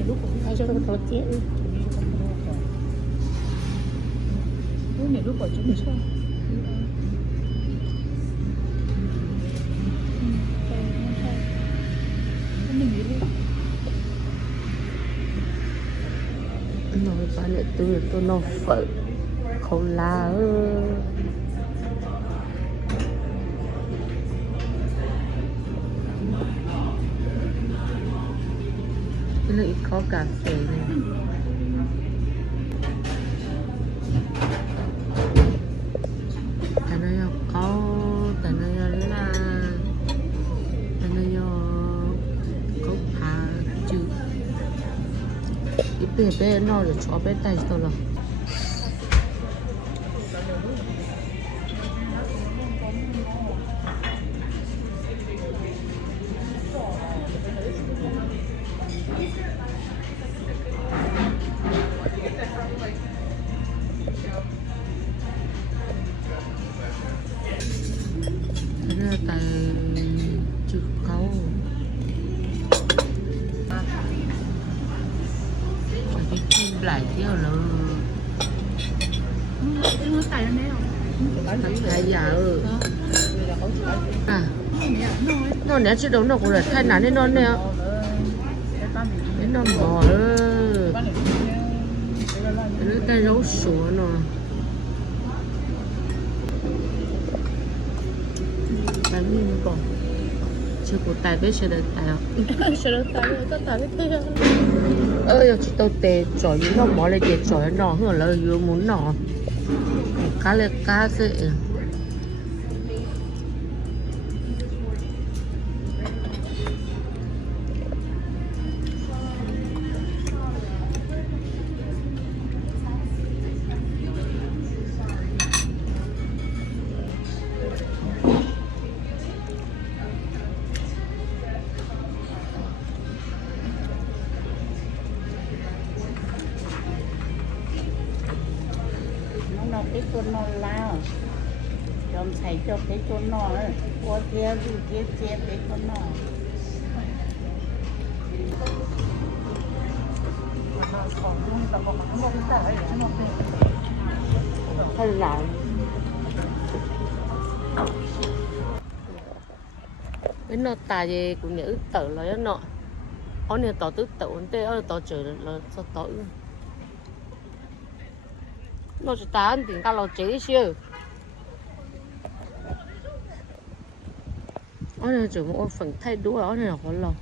年如果还是个头尖，今年如果真不错。nói bán để tôi nó phở khẩu lá cái này có cà phê này tại nó có tại nó là tại nó có phá chứ cái bể bể nó để cho bé tay tôi rồi tại chữ câu phải đi kim lại theo là nó tài nó nè tại giờ à nó nè chứ đâu nó cũng là thay nản nên nó nè nó mò nó tay rấu sủa nó bánh mì còn chưa có tài biết sẽ được tài không sẽ được tài có tài biết thế ơi chị tôi tè chọi những nó mỏ lại tè chọi nó hưởng là vừa muốn nó cá lên cá sẽ cái con nó lao chồng thầy cho cái con nó có theo đi kia che cái con nó hay là cái nó tài gì cũng nhớ tự là nó ở nhà tỏ tứ tự tê ở tỏ chữ là sao tỏ nó chỉ ta ăn tiền cao lò chế chứ ở đây chỉ một phần thay đũa ở đây là có lò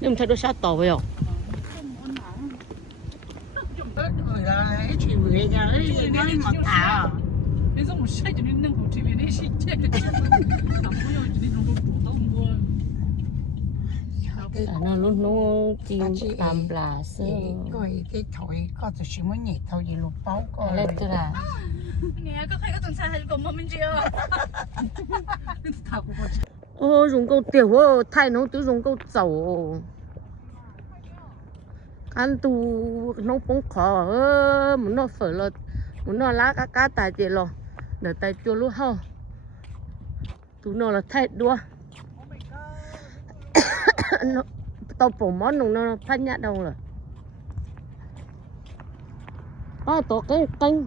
nhưng mà thay đũa sao tỏ vậy không chỉ về nhà ấy nói mà thả 你这么晒就能够这边的心情，他不要就能够主动过。 nó luôn nó chim làm là sơ cái thổi có thể chỉ muốn nhảy thổi gì lục bao coi lên tôi là nè có phải có tuần sai hay còn mà mình chưa ô dùng câu tiểu ô thay nó cứ dùng câu dầu ăn tu nó cũng khó muốn nó phở là muốn nó lá cá tài tiền rồi để tay chua luôn ha tu nó là thay đua nó tao bổ món nó phát nhạt đâu rồi tổ cái canh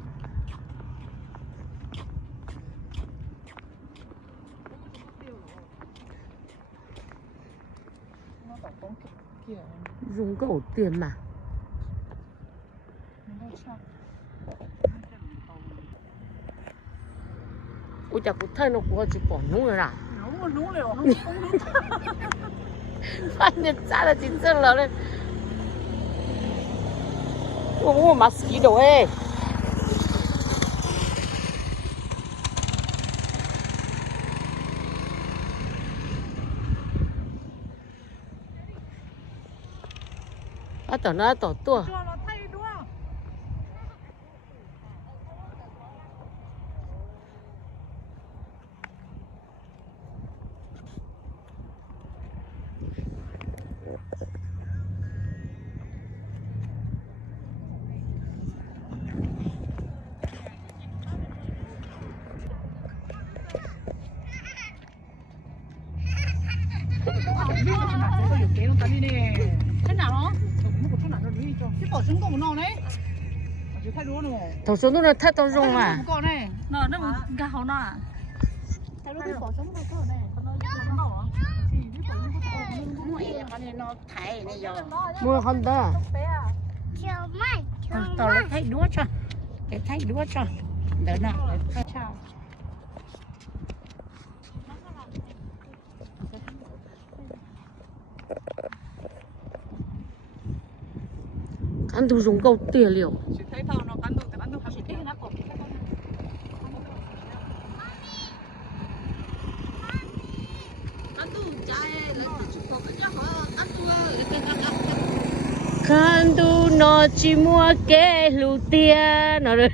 dùng cổ tiền mà ôi chả có thay nó có chỉ bỏ nung rồi nào nung rồi phát hiện ra là chính xác là đấy ôi mà ski đồ ấy nó tỏ tua đi nè. Thế nào nó? Một chút nào nó đi cho. Cái bỏ trứng của nó đấy. Chỉ thay đũa nữa. thầu số nó thắt tao rong à Một con này. Nó gà hào nó à? Thay đũa cái bỏ trứng của nó này. Nó hả? Thì cái bỏ trứng của nó. Mày mà nó thay này giờ. mua không đó Tao lấy thay đũa cho. Cái thay đũa cho. Đỡ nào, thay cho. ăn tu dùng câu tiền liệu Chỉ thấy thao nó cắn được chỉ thích nó còn. khăn tu nó chỉ mua cái lù tiền nó rồi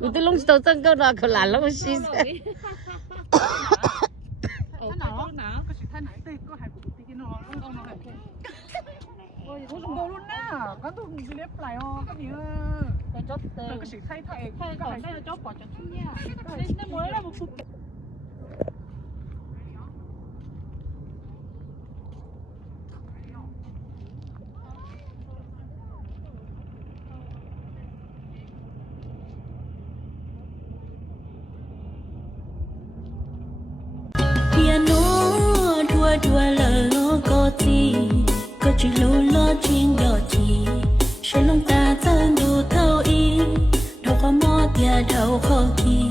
cứ tới lúc tao tăng câu nào còn làm lắm xí Thế nào nó có chỉ thay nãy tê có hai cục tí nó ông nó hay. Ôi cũng dùng đồ luôn nè. Cắn được gì lép lại cái gì Cái chốt có chỉ thay còn đây là chó bỏ cho chúng nha. Đây nó mới là một cục. piano đua đua lờ lo có gì có chỉ lú lo chuyên nhỏ gì sẽ lòng ta thân đủ thâu y đâu có mò tia đâu khó kỳ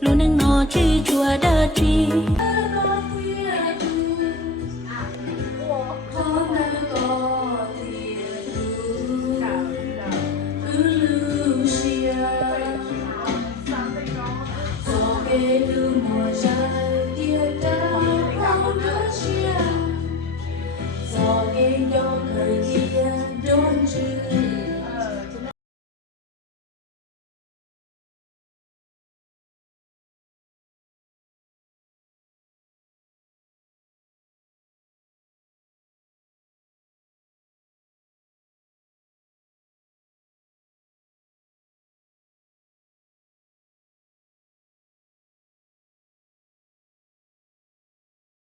luôn đang nó chỉ chùa đa chi